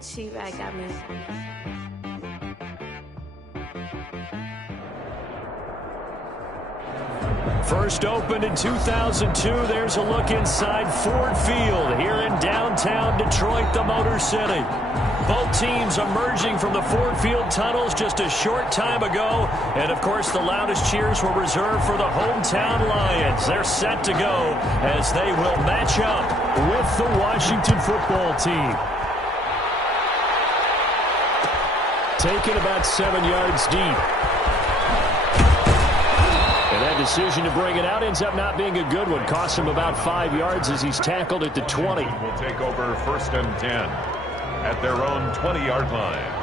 She got me. First opened in 2002. There's a look inside Ford Field here in downtown Detroit, the Motor City. Both teams emerging from the Ford Field tunnels just a short time ago. And, of course, the loudest cheers were reserved for the hometown Lions. They're set to go as they will match up with the Washington football team. Taken about 7 yards deep. And that decision to bring it out ends up not being a good one. Costs him about 5 yards as he's tackled at the 20. Will take over 1st and 10 at their own 20-yard line.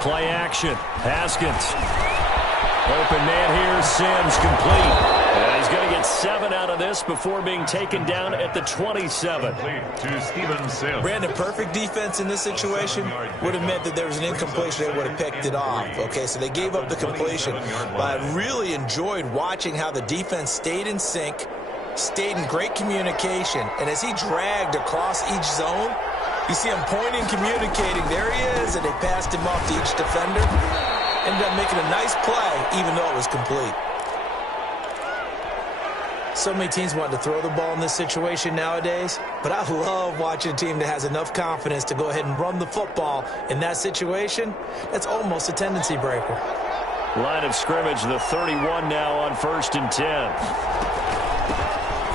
Play action. Haskins. Open man here. Sims complete. And he's going to get 7 out of this before being taken down at the 27. Complete to Steven Sims. Brandon, perfect defense in this situation would have meant that there was an incompletion. They would have picked it off. Okay, so they gave up the completion. But I really enjoyed watching how the defense stayed in sync, stayed in great communication. And as he dragged across each zone, you see him pointing, communicating. There he is, and they passed him off to each defender. Ended up making a nice play, even though it was complete. So many teams want to throw the ball in this situation nowadays, but I love watching a team that has enough confidence to go ahead and run the football in that situation. That's almost a tendency breaker. Line of scrimmage, the 31 now on 1st and 10.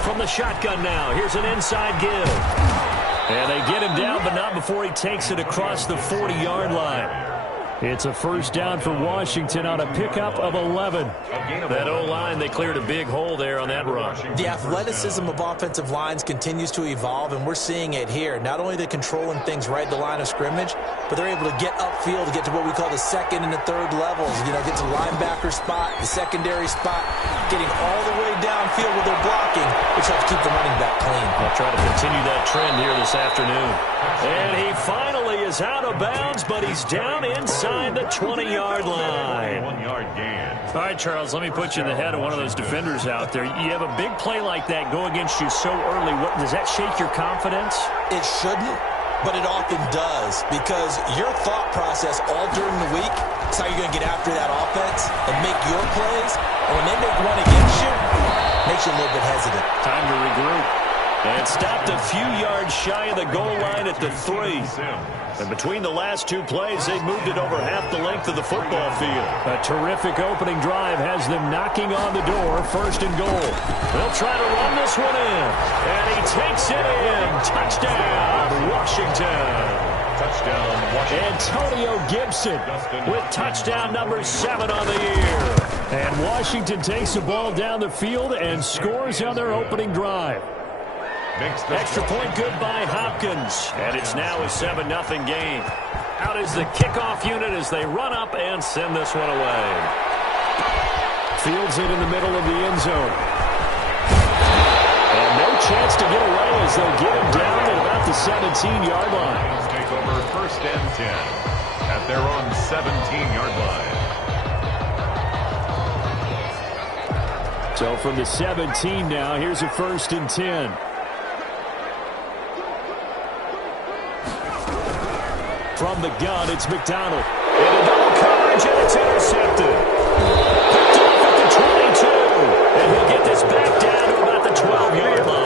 From the shotgun now, here's an inside give. And they get him down, but not before he takes it across the 40-yard line. It's a first down for Washington on a pickup of 11. That O-line, they cleared a big hole there on that run. The athleticism of offensive lines continues to evolve, and we're seeing it here. Not only are they controlling things right at the line of scrimmage, but they're able to get upfield to get to what we call the second and the third levels. You know, get to the linebacker spot, the secondary spot, getting all the way downfield with their blocking, which helps keep the running back clean. They'll try to continue that trend here this afternoon. And he finally is out of bounds, but he's down inside the 20-yard line. 1-yard gain. All right, Charles, let me put you in the head of one of those defenders out there. You have a big play like that go against you so early. Does that shake your confidence? It shouldn't, but it often does, because your thought process all during the week is how you're going to get after that offense and make your plays. And when they make one against you, it makes you a little bit hesitant. Time to regroup. And stopped a few yards shy of the goal line at the 3. And between the last two plays, they've moved it over half the length of the football field. A terrific opening drive has them knocking on the door, 1st and goal. They'll try to run this one in. And he takes it in. Touchdown, Washington. Touchdown, Washington. Antonio Gibson with touchdown number 7 on the year. And Washington takes the ball down the field and scores on their opening drive. Extra point good by Hopkins. And it's now a 7-0 game. Out is the kickoff unit as they run up and send this one away. Fields it in the middle of the end zone. And no chance to get away as they'll get him down at about the 17-yard line. Take over 1st and 10 at their own 17-yard line. So from the 17 now, here's a 1st and 10. From the gun, it's McDonald. And a double coverage, and it's intercepted. Picked off at the 22. And he'll get this back down to about the 12-yard line.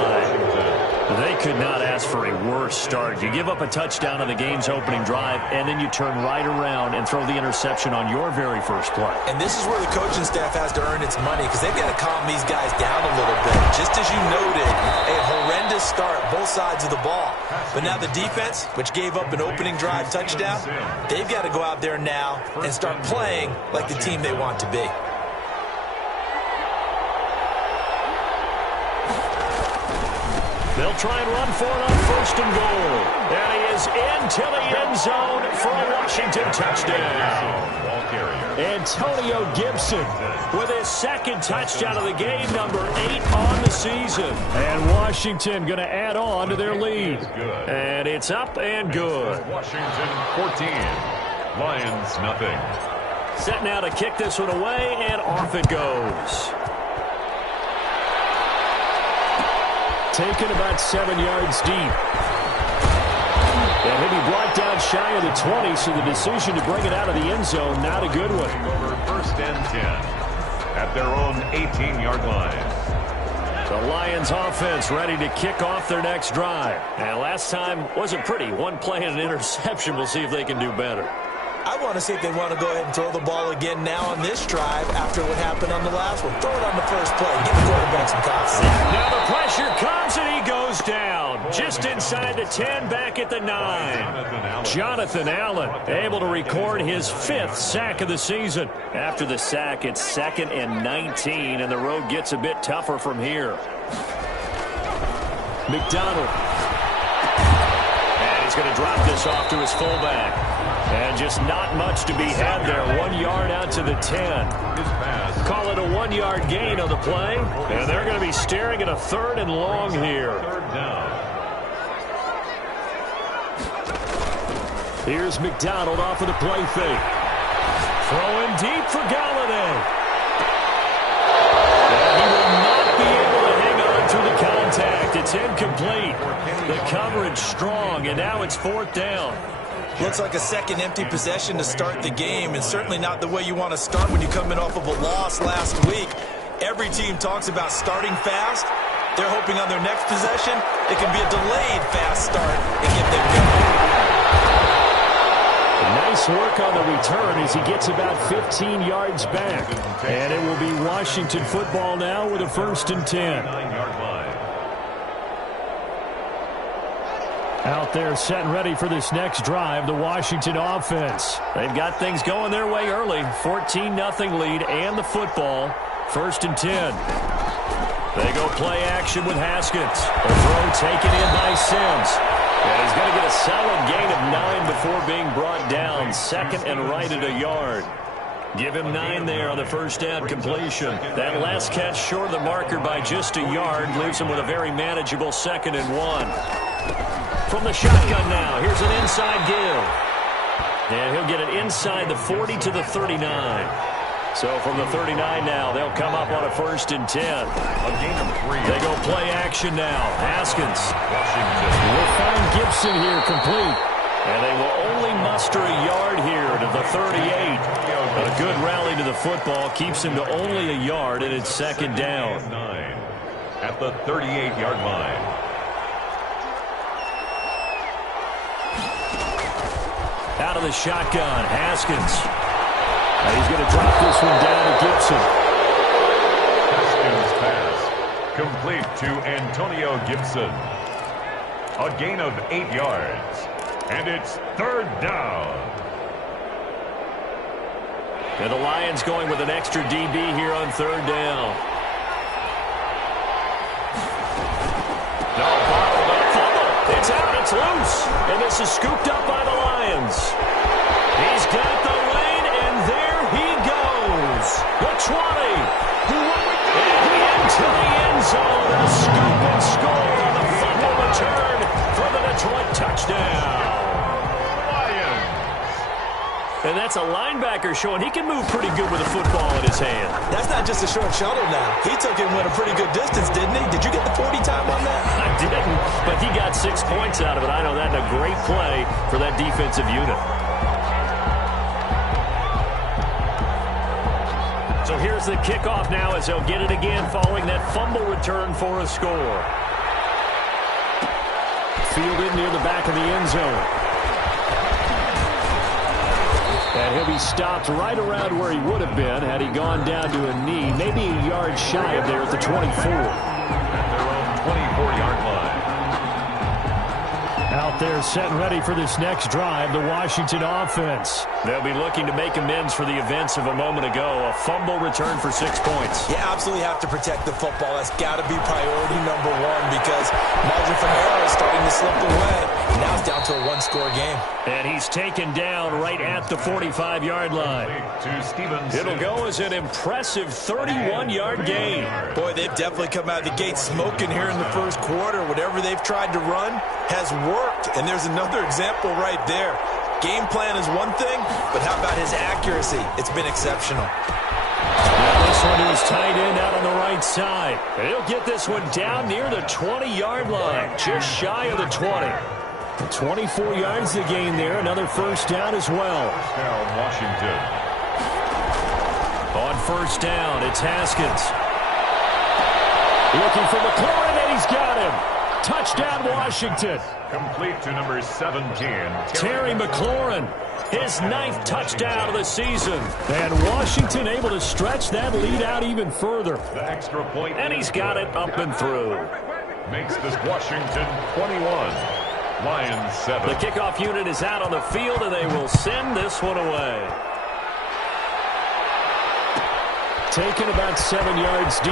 They could not ask for a worse start. You give up a touchdown on the game's opening drive, and then you turn right around and throw the interception on your very first play. And this is where the coaching staff has to earn its money, because they've got to calm these guys down a little bit. Just as you noted, a horrendous start, both sides of the ball. But now the defense, which gave up an opening drive touchdown, they've got to go out there now and start playing like the team they want to be. They'll try and run for it on first and goal. And he is into the end zone for a Washington touchdown. Antonio Gibson with his second touchdown of the game, number 8 on the season. And Washington going to add on to their lead. And it's up and good. Washington 14, Lions nothing. Set now to kick this one away, and off it goes. Taken about 7 yards deep. And he'll be brought down shy of the 20, so the decision to bring it out of the end zone, not a good one. Over first and 10 at their own 18-yard line. The Lions offense ready to kick off their next drive. And last time wasn't pretty. One play and an interception. We'll see if they can do better. I want to see if they want to go ahead and throw the ball again now on this drive after what happened on the last one. Throw it on the first play. Give the quarterback some confidence. Now the pressure comes and he goes down. Just inside the 10, back at the 9. Jonathan Allen able to record his 5th sack of the season. After the sack, it's 2nd and 19, and the road gets a bit tougher from here. McDonald. And he's going to drop this off to his fullback. And just not much to be had there. 1 yard out to the 10. Call it a 1-yard gain on the play. And they're going to be staring at a 3rd and long here. Here's McDonald off of the play fake. Throwing deep for Galladay. And he will not be able to hang on through the contact. It's incomplete. The coverage strong, and now it's 4th down. Looks like a second empty possession to start the game, and certainly not the way you want to start when you're coming off of a loss last week. Every team talks about starting fast. They're hoping on their next possession it can be a delayed fast start and get them going. Nice work on the return as he gets about 15 yards back. And it will be Washington football now with a 1st and 10. Out there set and ready for this next drive, the Washington offense. They've got things going their way early. 14-0 lead and the football. 1st and 10. They go play action with Haskins. A throw taken in by Sims. And he's going to get a solid gain of 9 before being brought down. 2nd and right at a yard. Give him 9 there on the first down completion. That last catch short of the marker by just a yard leaves him with a very manageable 2nd and 1. From the shotgun now, here's an inside give. And he'll get it inside the 40 to the 39. So from the 39 now, they'll come up on a 1st and 10. A gain of 3. They go play action now. Haskins will find Gibson here complete. And they will only muster a yard here to the 38. A good rally to the football keeps him to only a yard, and it's 2nd down. 9 at the 38-yard line. Out of the shotgun, Haskins. And he's going to drop this one down to Gibson. Haskins pass complete to Antonio Gibson. A gain of 8 yards. And it's 3rd down. And the Lions going with an extra DB here on 3rd down. No, bottled up fumble. It's out, it's loose. And this is scooped up by the Lions. He's got the lane, and there he goes. The 20. And into the end zone. A scoop and score on the fumble return for the Detroit touchdown. And that's a linebacker showing he can move pretty good with a football in his hand. That's not just a short shuttle now. He took it and went a pretty good distance, didn't he? Did you get the 40 time on that? I didn't, but he got 6 points out of it. I know that's a great play for that defensive unit. So here's the kickoff now as they'll get it again following that fumble return for a score. Fielded near the back of the end zone. And he'll be stopped right around where he would have been had he gone down to a knee, maybe a yard shy of there at the 24. At their own 24-yard line. Out there set and ready for this next drive, the Washington offense. They'll be looking to make amends for the events of a moment ago. A fumble return for 6 points. You absolutely have to protect the football. That's got to be priority number one because margin for error is starting to slip away. Now it's down to a one-score game. And he's taken down right at the 45-yard line. It'll go as an impressive 31-yard gain. Boy, they've definitely come out of the gate smoking here in the first quarter. Whatever they've tried to run has worked. And there's another example right there. Game plan is one thing, but how about his accuracy? It's been exceptional. Now this one to his tight end out on the right side. And he'll get this one down near the 20-yard line, just shy of the 20. 24 yards to gain there. Another first down as well. First down, Washington. On first down, it's Haskins. Looking for McLaurin, and he's got him. Touchdown, Washington. Complete to number 17. Terry McLaurin, his 9th touchdown of the season. And Washington able to stretch that lead out even further. The extra point. And he's got it up and through. Makes this Washington 21. Lions 7. The kickoff unit is out on the field, and they will send this one away. Taken about 7 yards deep.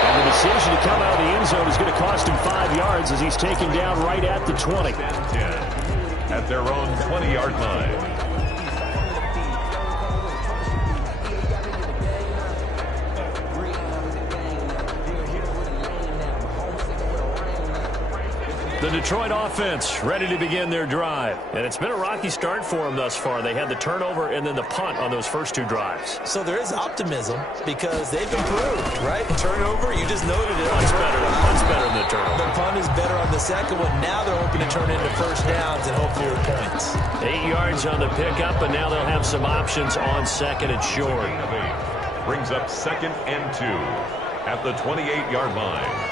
And the decision to come out of the end zone is going to cost him 5 yards as he's taken down right at the 20. 10 at their own 20-yard line. The Detroit offense ready to begin their drive. And it's been a rocky start for them thus far. They had the turnover and then the punt on those first 2 drives. So there is optimism because they've improved, right? Turnover, you just noted it. Punt's better than the turnover. The punt is better on the second one. Now they're hoping to turn into first downs and hopefully with points. 8 yards on the pickup, and now they'll have some options on second and short. Brings up 2nd and 2 at the 28-yard line.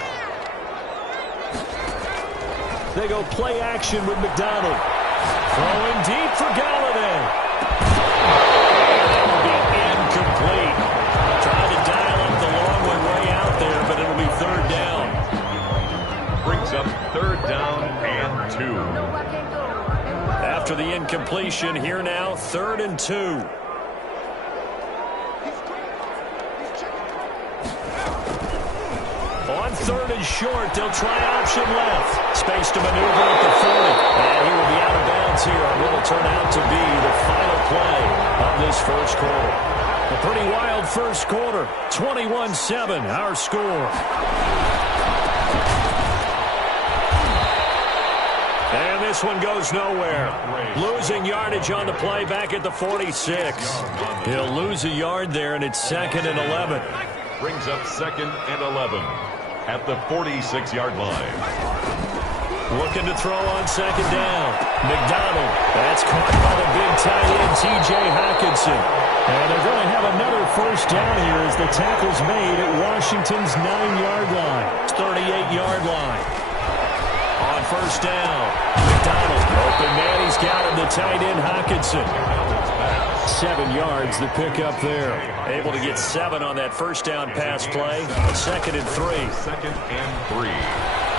They go play action with McDonald. Throwing deep for Galladay. It'll be incomplete. Trying to dial up the long one way out there, but it'll be 3rd down. Brings up 3rd down and 2. After the incompletion, here now, 3rd and 2. On 3rd and short, they'll try option left. Space to maneuver at the 40. And he will be out of bounds here on what will turn out to be the final play of this first quarter. A pretty wild first quarter. 21-7, our score. And this one goes nowhere. Losing yardage on the play back at the 46. He'll lose a yard there, and it's 2nd and 11. Brings up 2nd and 11 at the 46-yard line. Looking to throw on 2nd down. McDonald. That's caught by the big tight end, T.J. Hockenson. And they're going to have another first down here as the tackle's made at Washington's 9-yard line. 38-yard line. On first down, McDonald. Open man, he's got him, the tight end, Hockenson. 7 yards, the pickup there. Able to get 7 on that first down pass play. 2nd and 3. 2nd and 3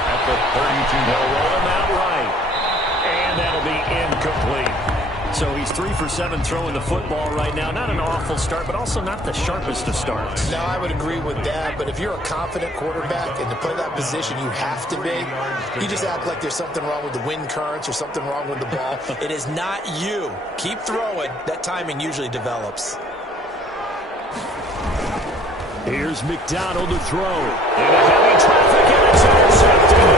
at the 32. They'll roll him out right. And that'll be incomplete. So he's 3 for 7 throwing the football right now. Not an awful start, but also not the sharpest of starts. No, I would agree with that. But if you're a confident quarterback and to play that position, you have to be. You just act like there's something wrong with the wind currents or something wrong with the ball. It is not you. Keep throwing. That timing usually develops. Here's McDonald to throw. And a heavy traffic, and it's intercepted.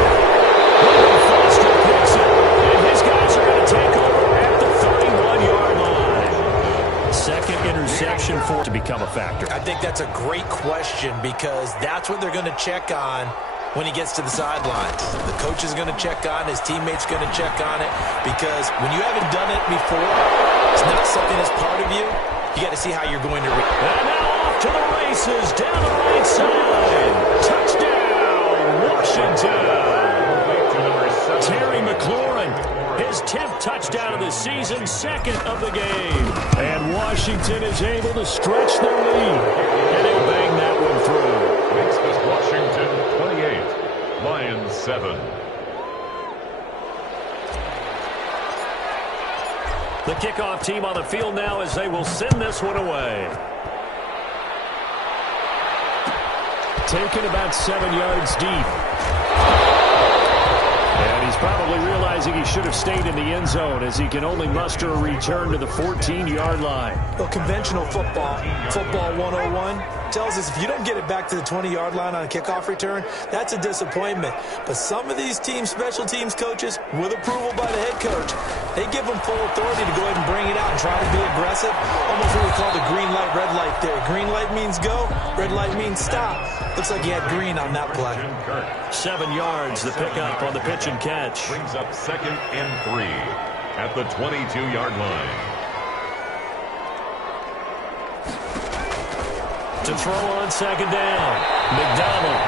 Foster picks it. And his guys are going to take over at the 31-yard line. 2nd interception for it to become a factor. I think that's a great question because that's what they're going to check on when he gets to the sidelines. The coach is going to check on, his teammates going to check on it because when you haven't done it before, it's not something that's part of you. You got to see how you're going to react. And now off to the races down the right side. Touchdown, Washington. Terry McLaurin, his 10th touchdown of the season, 2nd of the game. And Washington is able to stretch their lead. And he'll bang that one through. Makes this Washington 28. Lions 7. The kickoff team on the field now as they will send this one away. Taken about 7 yards deep. And he's probably realizing he should have stayed in the end zone as he can only muster a return to the 14-yard line. Well, conventional football 101, tells us if you don't get it back to the 20-yard line on a kickoff return, that's a disappointment. But some of these teams, special teams coaches, with approval by the head coach, they give them full authority to go ahead and bring it out and try to be aggressive. Almost what we call the green light, red light theory. Green light means go, red light means stop. Looks like he had green on that play. 7 yards, the pickup on the pitch and catch. Brings up 2nd and 3 at the 22-yard line. To throw on 2nd down, McDonald.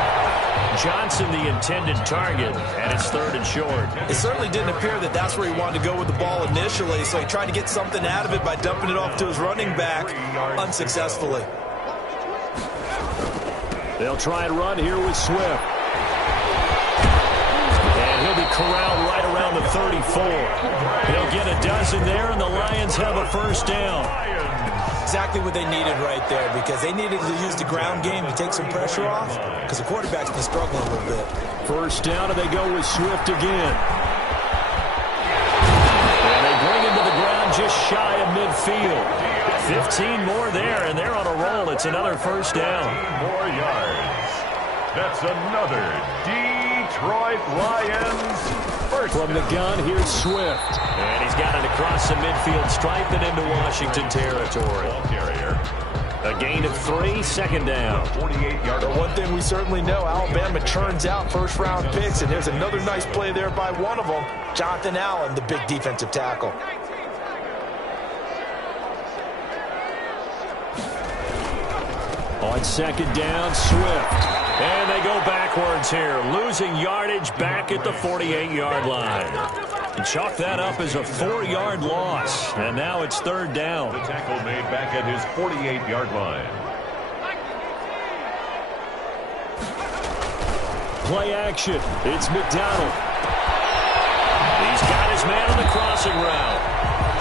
Johnson the intended target, and it's 3rd and short. It certainly didn't appear that that's where he wanted to go with the ball initially, so he tried to get something out of it by dumping it off to his running back unsuccessfully. They'll try and run here with Swift. And he'll be corralled right around the 34. He'll get a dozen there, and the Lions have a 1st down. Exactly what they needed right there, because they needed to use the ground game to take some pressure off, because the quarterback's been struggling a little bit. 1st down, and they go with Swift again. And they bring him to the ground just shy of midfield. 15 more there, and they're on a roll. It's another 1st down. 15 more yards. That's another Detroit Lions 1st From the gun, here's Swift. And he's got it across the midfield stripe and into Washington territory. A gain of 3, 2nd down. 48-yard. One thing we certainly know, Alabama churns out first-round picks, and there's another nice play there by one of them, Jonathan Allen, the big defensive tackle. On 2nd down, Swift. And they go backwards here, losing yardage back at the 48-yard line. And chalk that up as a 4-yard loss. And now it's 3rd down. The tackle made back at his 48-yard line. Play action. It's McDonald. He's got his man on the crossing route.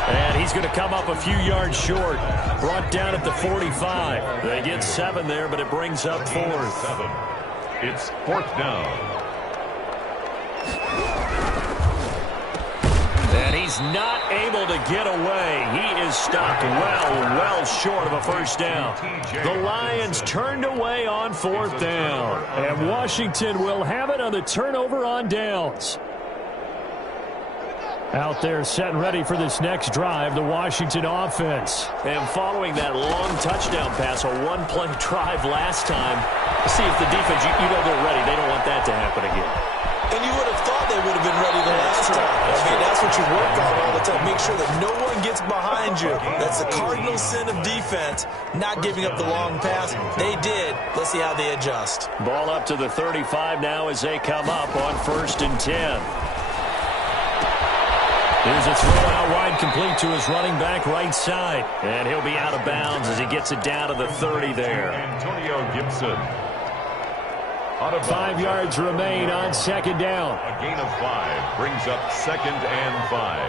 And he's going to come up a few yards short. Brought down at the 45. They get 7 there, but it brings up 4th. It's 4th down. And he's not able to get away. He is stopped well short of a 1st down. The Lions turned away on 4th down. And Washington will have it on the turnover on downs. Out there set and ready for this next drive, the Washington offense. And following that long touchdown pass, a one-play drive last time, see if the defense, you know they're ready. They don't want that to happen again. And you would have thought they would have been ready the last time. I mean, that's what you work on all the time. Make sure that no one gets behind you. That's the cardinal sin of defense, not giving up the long pass. They did. Let's see how they adjust. Ball up to the 35 now as they come up on 1st and 10. Here's a throw out wide, complete to his running back right side. And he'll be out of bounds as he gets it down to the 30 there. Antonio Gibson. 5 yards remain on 2nd down. A gain of 5 brings up 2nd and 5.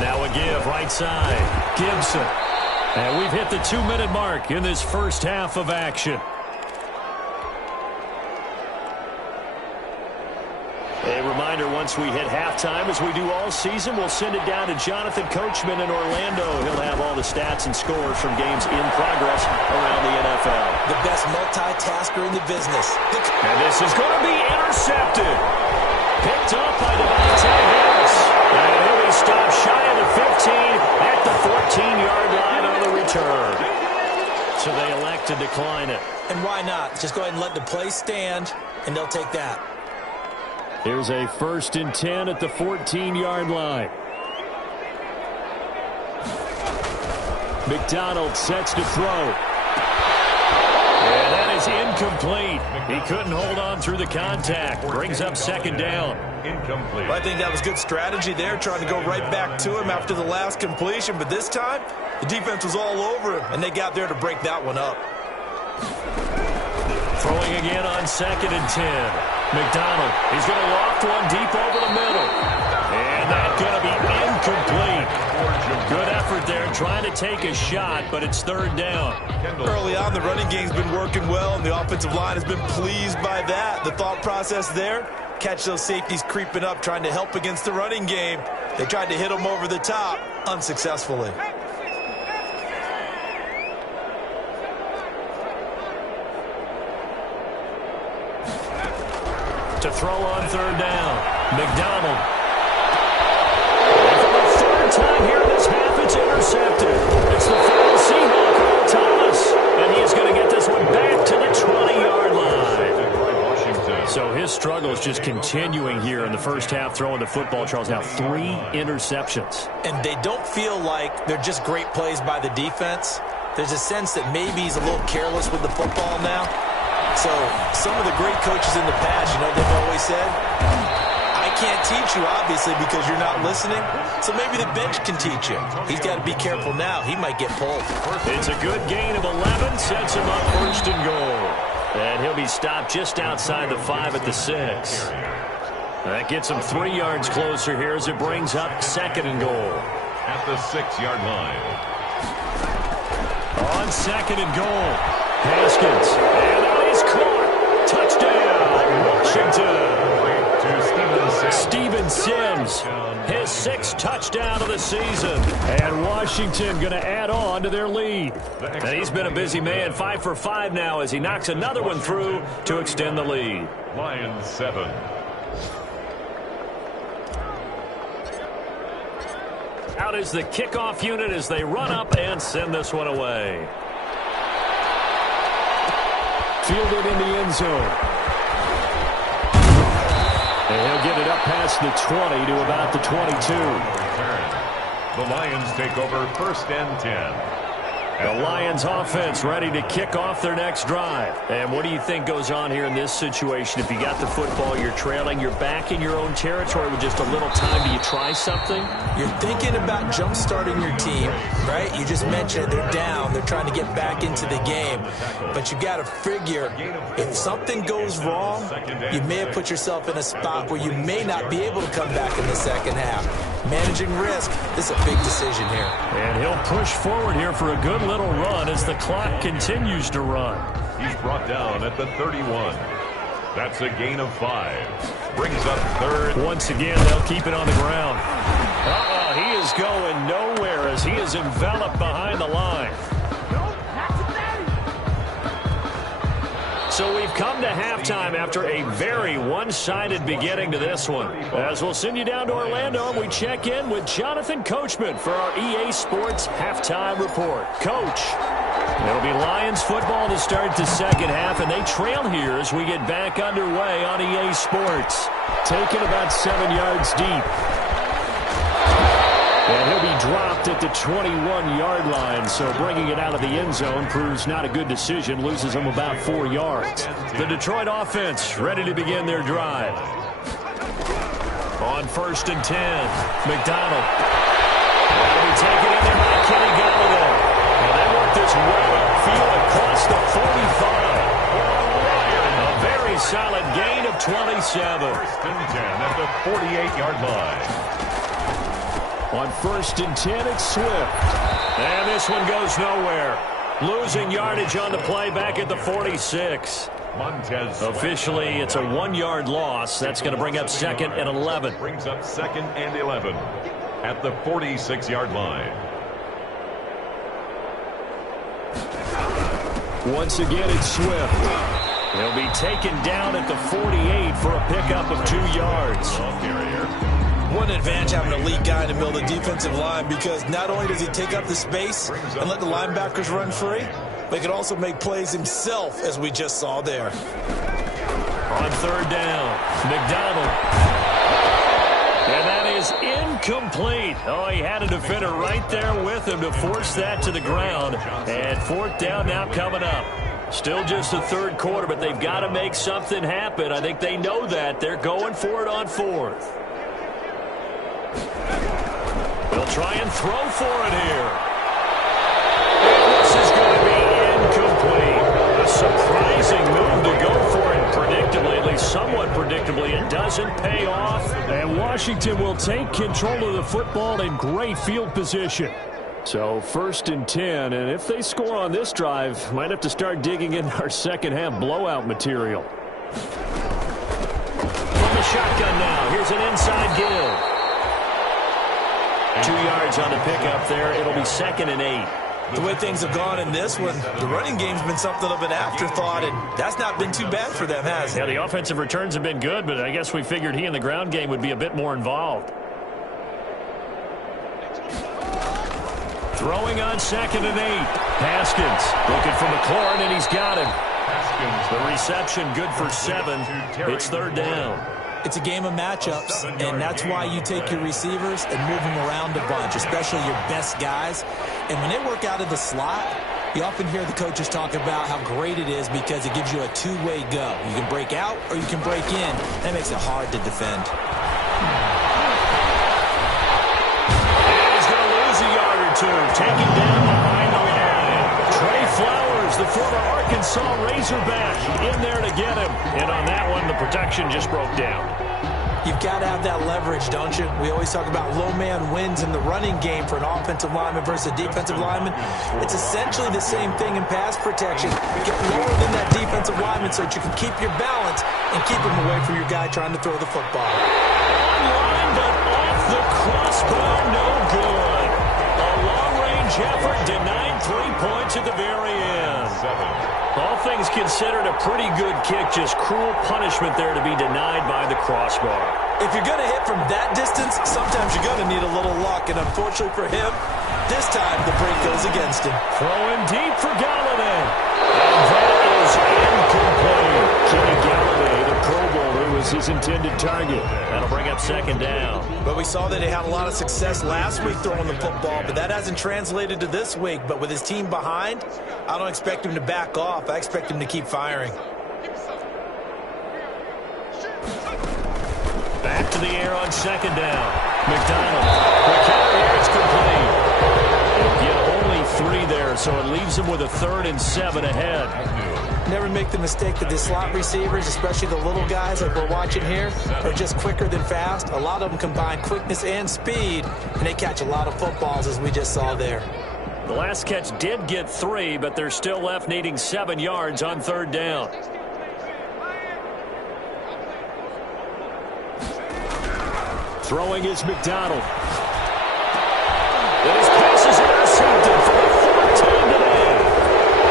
Now a give right side. Gibson. And we've hit the 2-minute mark in this first half of action. A reminder, once we hit halftime, as we do all season, we'll send it down to Jonathan Coachman in Orlando. He'll have all the stats and scores from games in progress around the NFL. The best multitasker in the business. And this is going to be intercepted. Picked up by Devontae Harris. And he'll be stopped shy of the 15 at the 14-yard line on the return. So they elect to decline it. And why not? Just go ahead and let the play stand, and they'll take that. Here's a 1st and 10 at the 14-yard line. McDonald sets to throw. And that is incomplete. He couldn't hold on through the contact. Brings up 2nd down. Incomplete. Well, I think that was good strategy there, trying to go right back to him after the last completion. But this time, the defense was all over him, and they got there to break that one up. Throwing again on 2nd and 10. McDonald, he's going to loft one deep over the middle. And that's going to be incomplete. Good effort there trying to take a shot, but it's 3rd down. Early on, the running game's been working well, and the offensive line has been pleased by that. The thought process there, catch those safeties creeping up, trying to help against the running game. They tried to hit them over the top, unsuccessfully. To throw on 3rd down, McDonald. And for the 3rd time here in this half, it's intercepted. It's the final Seahawk, Earl Thomas. And he is going to get this one back to the 20-yard line. So his struggle is just continuing here in the first half, throwing the football, Charles. Now 3 interceptions. And they don't feel like they're just great plays by the defense. There's a sense that maybe he's a little careless with the football now. So some of the great coaches in the past, you know, they've always said, I can't teach you, obviously, because you're not listening. So maybe the bench can teach you. He's got to be careful now. He might get pulled. It's a good gain of 11. Sets him up 1st and goal. And he'll be stopped just outside the 5 at the 6. That gets him 3 yards closer here as it brings up 2nd and goal. At the 6-yard line. On 2nd and goal, Haskins. And that is caught. Touchdown, Washington. Steven Sims, his 6th touchdown of the season. And Washington going to add on to their lead. And he's been a busy man, 5 for 5 now as he knocks another one through to extend the lead. Lions 7. Out is the kickoff unit as they run up and send this one away. Fielded in the end zone. And he'll get it up past the 20 to about the 22. The Lions take over 1st and 10. The Lions offense ready to kick off their next drive. And what do you think goes on here in this situation? If you got the football, you're trailing, you're back in your own territory with just a little time. Do you try something? You're thinking about jump-starting your team, right? You just mentioned it. They're down. They're trying to get back into the game. But you got to figure, if something goes wrong, you may have put yourself in a spot where you may not be able to come back in the second half. Managing risk, this is a big decision here. And he'll push forward here for a good little run as the clock continues to run. He's brought down at the 31. That's a gain of 5. Brings up 3rd. Once again, they'll keep it on the ground. He is going nowhere as he is enveloped behind the line. So we've come to halftime after a very one-sided beginning to this one. As we'll send you down to Orlando, and we check in with Jonathan Coachman for our EA Sports Halftime Report. Coach, it'll be Lions football to start the second half, and they trail here as we get back underway on EA Sports. Taken about 7 yards deep. And he'll be dropped at the 21-yard line, so bringing it out of the end zone proves not a good decision, loses him about 4 yards. The Detroit offense ready to begin their drive. On 1st and 10, McDonald. That'll be taken in there by Kenny Galladay. And they work this way upfield across the 45. A very solid gain of 27. 1st and 10 at the 48-yard line. On 1st and 10, it's Swift. And this one goes nowhere. Losing yardage on the play back at the 46. Montez. Officially, it's a 1-yard loss. That's going to bring up 2nd and 11. Brings up 2nd and 11 at the 46-yard line. Once again, it's Swift. He'll be taken down at the 48 for a pickup of 2 yards. One advantage having a elite guy in the middle of the defensive line, because not only does he take up the space and let the linebackers run free, but he can also make plays himself, as we just saw there. On 3rd down, McDonald. And that is incomplete. Oh, he had a defender right there with him to force that to the ground. And 4th down now coming up. Still just the 3rd quarter, but they've got to make something happen. I think they know that. They're going for it on 4th. They'll try and throw for it here. And this is going to be incomplete. A play somewhat predictably. It doesn't pay off. And Washington will take control of the football in great field position. So 1st and 10, and if they score on this drive, might have to start digging in our second half blowout material. From the shotgun now, here's an inside give. 2 yards on the pickup there. It'll be 2nd and 8. The way things have gone in this one, the running game's been something of an afterthought, and that's not been too bad for them, has it? Yeah, the offensive returns have been good, but I guess we figured he in the ground game would be a bit more involved. Throwing on 2nd and 8. Haskins looking for McLaurin, and he's got him. The reception good for 7. It's 3rd down. It's a game of matchups, and that's why you take your receivers and move them around a bunch, especially your best guys. And when they work out of the slot, you often hear the coaches talk about how great it is because it gives you a two-way go. You can break out or you can break in. That makes it hard to defend. And he's going to lose a yard or two. Taken down behind the line. Trey Flowers, the former Arkansas Razorback, in there to get him. And on that one, the protection just broke down. You've got to have that leverage, don't you? We always talk about low man wins in the running game for an offensive lineman versus a defensive lineman. It's essentially the same thing in pass protection. Get lower than that defensive lineman so that you can keep your balance and keep him away from your guy trying to throw the football. Online, but off the crossbar, no good. A long-range effort denied 3 points at the very end. All things considered, a pretty good kick. Just cruel punishment there to be denied by the crossbar. If you're going to hit from that distance, sometimes you're going to need a little luck. And unfortunately for him, this time the break goes against him. Throwing deep for Galladay. And that is incomplete. Kenny Galladay, the Pro Bowler, was his intended target. That'll bring up 2nd down. But we saw that he had a lot of success last week throwing the football, but that hasn't translated to this week. But with his team behind, I don't expect him to back off. I expect him to keep firing. Back to the air on 2nd down. McDonald. The carry, it's complete. He'll get only 3 there, so it leaves him with a 3rd and 7 ahead. Never make the mistake that the slot receivers, especially the little guys like we're watching here, are just quicker than fast. A lot of them combine quickness and speed, and they catch a lot of footballs, as we just saw there. The last catch did get 3, but they're still left needing 7 yards on 3rd down. Throwing is McDonald. And his pass is intercepted for the 4th time today.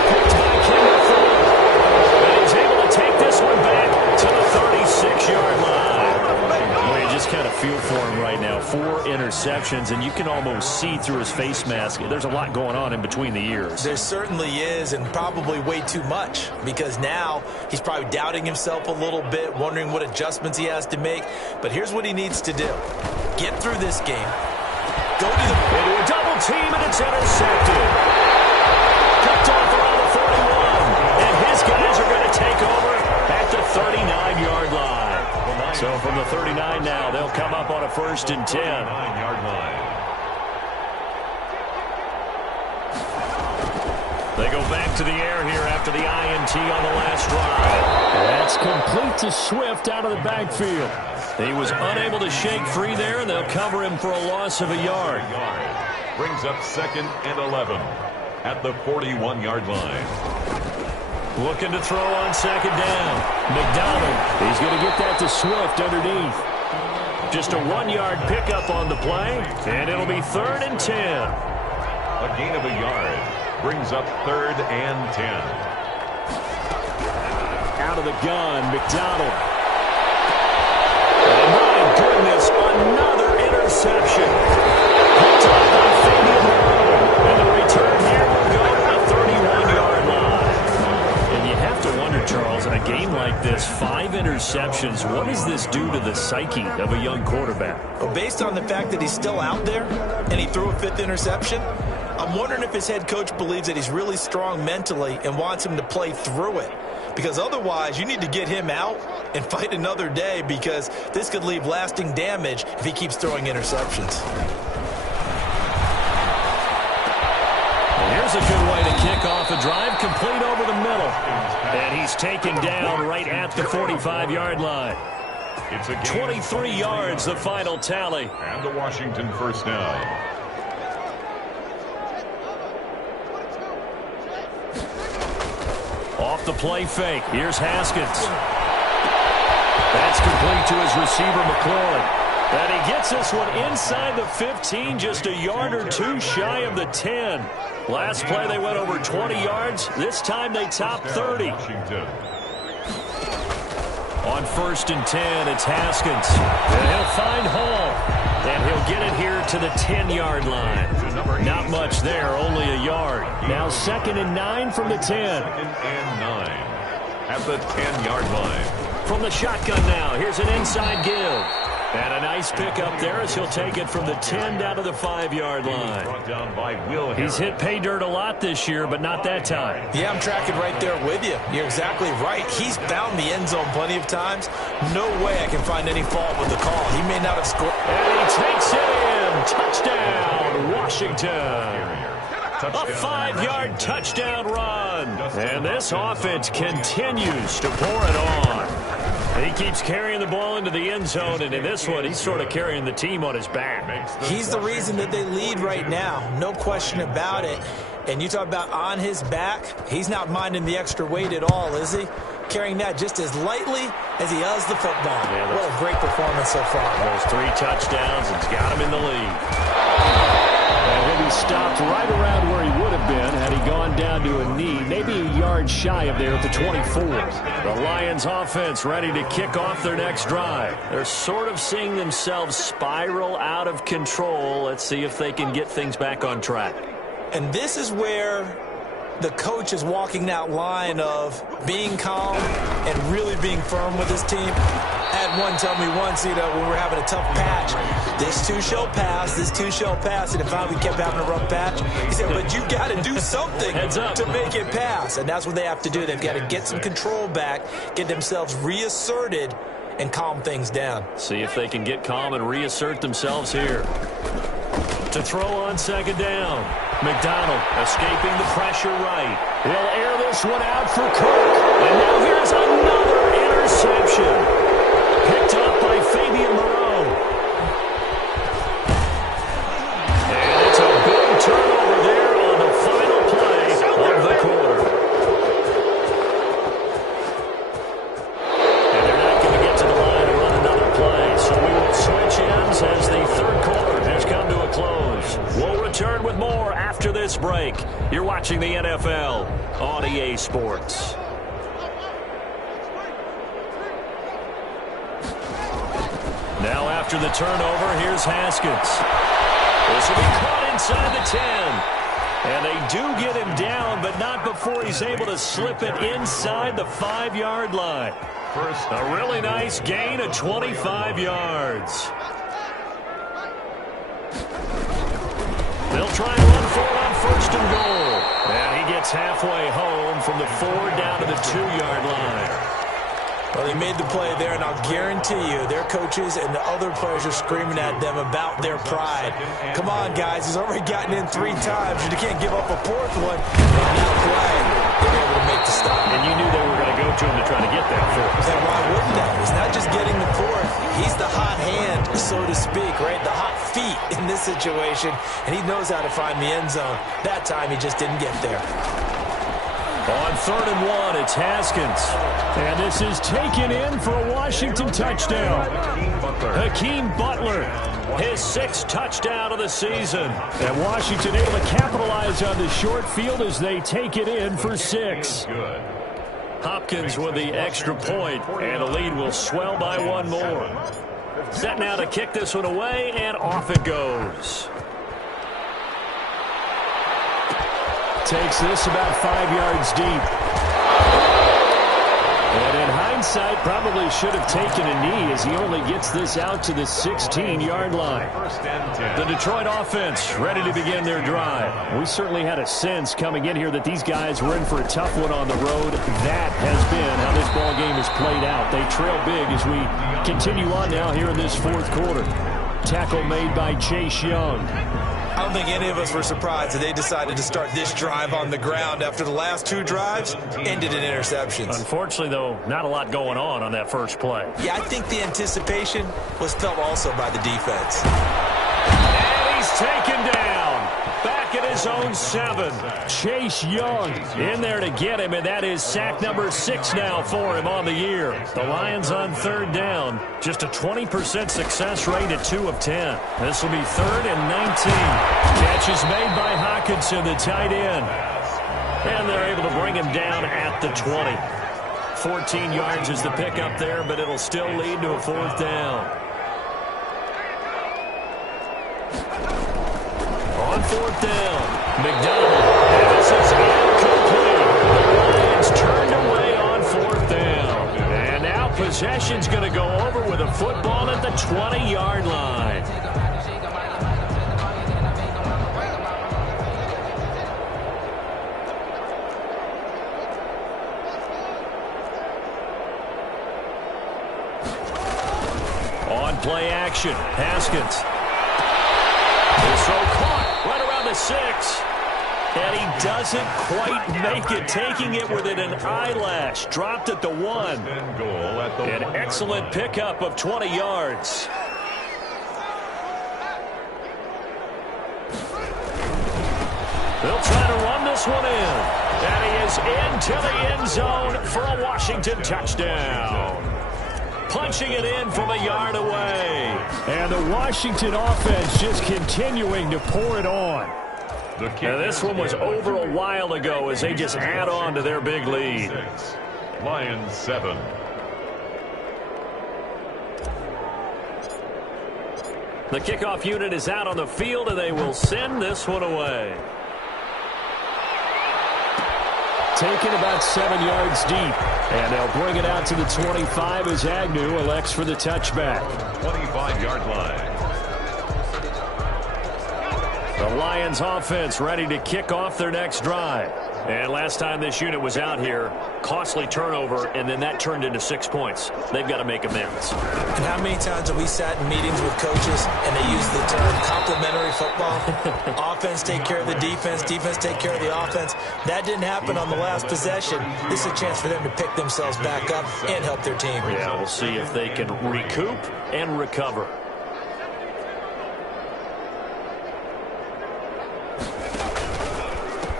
Picked by Kendall Fuller. And he's able to take this one back to the 36-yard line. Boy, you just kind of feel for him right now. 4 interceptions, and you can almost see through his face mask. There's a lot going on in between the ears. There certainly is, and probably way too much, because now he's probably doubting himself a little bit, wondering what adjustments he has to make. But here's what he needs to do. Get through this game. Go to the into a double team, and it's intercepted. Picked off around the 41, and his guys are going to take over at the 39-yard line. So from the 39 now, they'll come up on a 1st and 10. 9-yard line. They go back to the air here after the INT on the last drive. That's complete to Swift out of the backfield. He was unable to shake free there, and they'll cover him for a loss of a yard. Brings up 2nd and 11 at the 41-yard line. Looking to throw on 2nd down. McDonald. He's going to get that to Swift underneath. Just a 1-yard pickup on the play, and it'll be 3rd and 10. A gain of a yard brings up 3rd and 10. Out of the gun, McDonald. Oh, my goodness, another interception. Picked off by Fabian Moreau. And the return here will go to the 31-yard line. And you have to wonder, Charles, in a game like this, 5 interceptions, what does this do to the psyche of a young quarterback? Well, based on the fact that he's still out there and he threw a 5th interception, I'm wondering if his head coach believes that he's really strong mentally and wants him to play through it. Because otherwise, you need to get him out and fight another day, because this could leave lasting damage if he keeps throwing interceptions. Well, here's a good way to kick off a drive complete over the middle. And he's taken down right at the 45-yard line. It's a 23 yards, the final tally. And the Washington first down. Off the play fake. Here's Haskins. That's complete to his receiver, McLaurin. And he gets this one inside the 15, just a yard or two shy of the 10. Last play they went over 20 yards. This time they topped 30. On 1st and 10, it's Haskins. And he'll find Hall. And he'll get it here to the 10-yard line. Not much there, only a yard. Now 2nd and 9 from the 10. 2nd and 9 at the 10-yard line. From the shotgun now, here's an inside give. And a nice pickup there as he'll take it from the 10 down to the 5-yard line. He's hit pay dirt a lot this year, but not that time. Yeah, I'm tracking right there with you. You're exactly right. He's found the end zone plenty of times. No way I can find any fault with the call. He may not have scored. And he takes it in. Touchdown, Washington. A 5-yard touchdown run. And this offense continues to pour it on. He keeps carrying the ball into the end zone, and in this one, he's sort of carrying the team on his back. He's the reason that they lead right now. No question about it. And you talk about on his back, he's not minding the extra weight at all, is he? Carrying that just as lightly as he does the football. Yeah, what a great performance so far. Those 3 touchdowns, it's got him in the lead. And he'll be stopped right around where he would have been had he gone down to a knee, maybe a yard shy of there at the 24. The Lions offense ready to kick off their next drive. They're sort of seeing themselves spiral out of control. Let's see if they can get things back on track. And this is where the coach is walking that line of being calm and really being firm with his team. I had one tell me once, when we're having a tough patch, this too shall pass, this too shall pass, and if finally we kept having a rough patch, he said, but you got to do something to make it pass, and that's what they have to do. They've got to get some control back, get themselves reasserted, and calm things down. See if they can get calm and reassert themselves here. To throw on 2nd down. McDonald escaping the pressure right. He'll air this one out for Cook. And now here's another interception. Picked up by Fabian Moreau. And it's a big turnover there on the final play of the quarter. And they're not going to get to the line to run another play. So we will switch ends as the 3rd quarter has come to a close. We'll return with more after this break. You're watching the NFL on EA Sports. Now after the turnover, here's Haskins. This will be caught inside the 10. And they do get him down, but not before he's able to slip it inside the 5-yard line. A really nice gain of 25 yards. They'll try and run for it on 1st and goal. And he gets halfway home from the 4 down to the 2-yard line. Well, they made the play there, and I'll guarantee you their coaches and the other players are screaming at them about their pride. Come on, guys. He's already gotten in 3 times. You can't give up a 4th one. And now play. They're able to make the stop. And you knew they were going to go to him to try to get that 4th. And why wouldn't they? He's not just getting the 4th. He's the hot hand, so to speak, right? The hot feet in this situation. And he knows how to find the end zone. That time he just didn't get there. On 3rd and 1, it's Haskins. And this is taken in for a Washington touchdown. Hakeem Butler, his 6th touchdown of the season. And Washington able to capitalize on the short field as they take it in for 6. Hopkins with the extra point, and the lead will swell by 1 more. Set now to kick this one away, and off it goes. Takes this about 5 yards deep. And in hindsight, probably should have taken a knee as he only gets this out to the 16-yard line. The Detroit offense ready to begin their drive. We certainly had a sense coming in here that these guys were in for a tough one on the road. That has been how this ball game has played out. They trail big as we continue on now here in this 4th quarter. Tackle made by Chase Young. I'll don't think any of us were surprised that they decided to start this drive on the ground after the last 2 drives ended in interceptions. Unfortunately, though, not a lot going on that first play. Yeah, I think the anticipation was felt also by the defense. And he's taken down. Back at his own 7. Chase Young In there to get him, and that is sack number 6 now for him on the year. The Lions on 3rd down. Just a 20% success rate at 2 of 10. This will be 3rd and 19. Catch is made by Hockenson, the tight end. And they're able to bring him down at the 20. 14 yards is the pickup there, but it'll still lead to a 4th down. On 4th down, McDonald. And this is incomplete. The Lions turned away on 4th down. And now possession's going to go over with a football at the 20-yard line. On play action, Haskins. This throw caught right around the 6. And he doesn't quite make it, taking it within an eyelash. Dropped at the 1. An excellent pickup of 20 yards. They'll try to run this one in. And he is into the end zone for a Washington touchdown. Punching it in from a yard away. And the Washington offense just continuing to pour it on. And this one was over a while ago as they just add on to their big lead. Lions 7. The kickoff unit is out on the field, and they will send this one away. Taken about 7 yards deep. And they'll bring it out to the 25 as Agnew elects for the touchback. 25-yard line. The Lions offense ready to kick off their next drive. And last time this unit was out here, costly turnover, and then that turned into 6 points. They've got to make amends. And how many times have we sat in meetings with coaches and they use the term complementary football? Offense take care of the defense, defense take care of the offense. That didn't happen on the last possession. This is a chance for them to pick themselves back up and help their team. Yeah, we'll see if they can recoup and recover.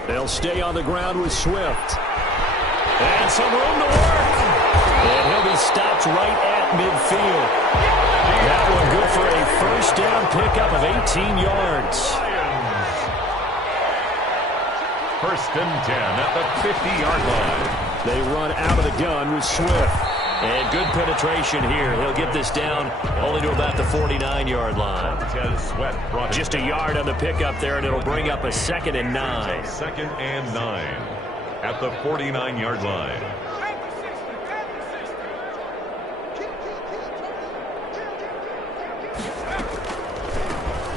They'll stay on the ground with Swift. And some room to work. And he'll be stopped right at midfield. That one good for a first down pickup of 18 yards. First and 10 at the 50-yard line. They run out of the gun with Swift. And good penetration here. He'll get this down only to about the 49-yard line. Just a yard on the pickup there, and it'll bring up a 2nd and 9. 2nd and 9 at the 49-yard line.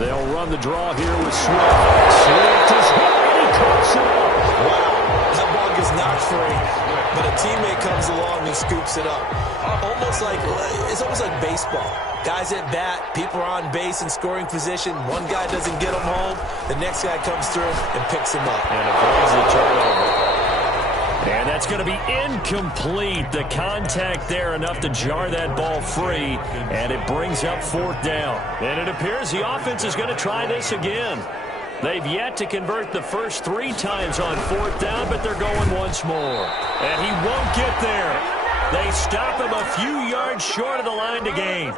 They'll run the draw here with Swift. Swift is hit, and he cuts it up. Wow, that ball gets knocked free, but a teammate comes along and scoops it up. It's almost like baseball. Guys at bat, people are on base in scoring position. One guy doesn't get him home. The next guy comes through and picks him up. And avoids the turnover. And that's going to be incomplete. The contact there enough to jar that ball free. And it brings up 4th down. And it appears the offense is going to try this again. They've yet to convert the first 3 times on 4th down, but they're going once more. And he won't get there. They stop him a few yards short of the line to gain.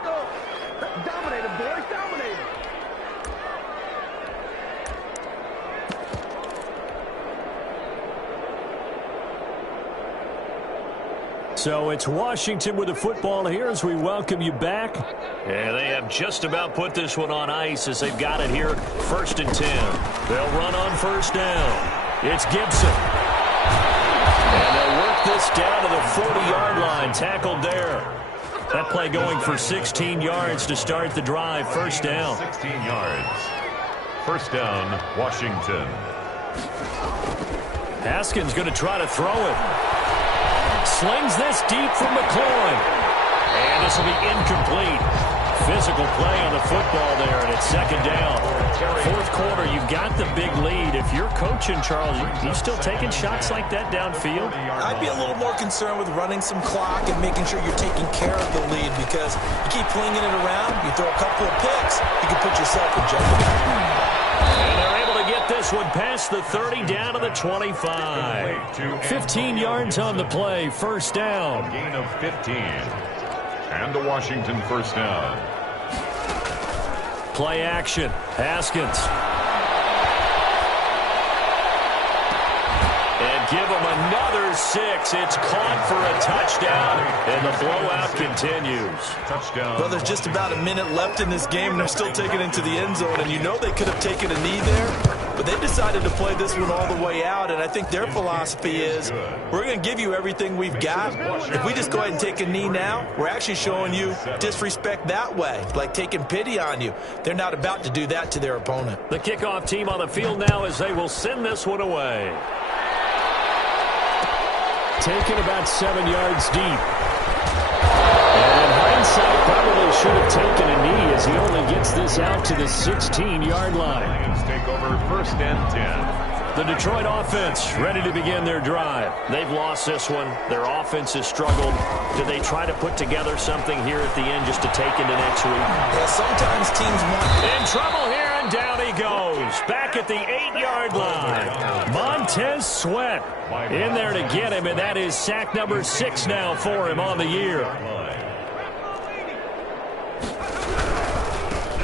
Dominated, boys, dominated. So it's Washington with the football here as we welcome you back. And they have just about put this one on ice as they've got it here. 1st and 10. They'll run on 1st down. It's Gibson. And they'll work this down to the 40-yard line. Tackled there. That play going for 16 yards to start the drive. 1st down. 16 yards. 1st down, Washington. Haskins going to try to throw it. Slings this deep from McLaurin. And this will be incomplete. Physical play on the football there, and it's second down. Fourth quarter, you've got the big lead. If you're coaching, Charles, you still taking shots like that downfield? I'd be a little more concerned with running some clock and making sure you're taking care of the lead, because you keep flinging it around, you throw a couple of picks, you can put yourself in jeopardy. And they're able to get this one past the 30 down to the 25. 15 yards on the play, first down. Gain of 15. And a Washington first down. Play action. Haskins. And give him another 6. It's caught for a touchdown, and the blowout continues. Touchdown. Well, there's just about a minute left in this game, and they're still taking it to the end zone, and you know they could have taken a knee there, but they decided to play this one all the way out, and I think their philosophy is, we're going to give you everything we've got. If we just go ahead and take a knee now, we're actually showing you disrespect that way, like taking pity on you. They're not about to do that to their opponent. The kickoff team on the field now as they will send this one away. Taken about 7 yards deep. And in hindsight, probably should have taken a knee as he only gets this out to the 16-yard line. Lions take over first and 10. The Detroit offense ready to begin their drive. They've lost this one. Their offense has struggled. Do they try to put together something here at the end just to take into next week? Yeah, sometimes teams want... In trouble here, and down he goes. Back at the 8-yard line. Montez Sweat in there to get him, and that is sack number 6 now for him on the year.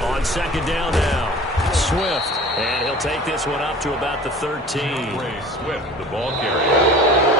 On second down now. Swift, and he'll take this one up to about the 13. Swift, the ball carrier.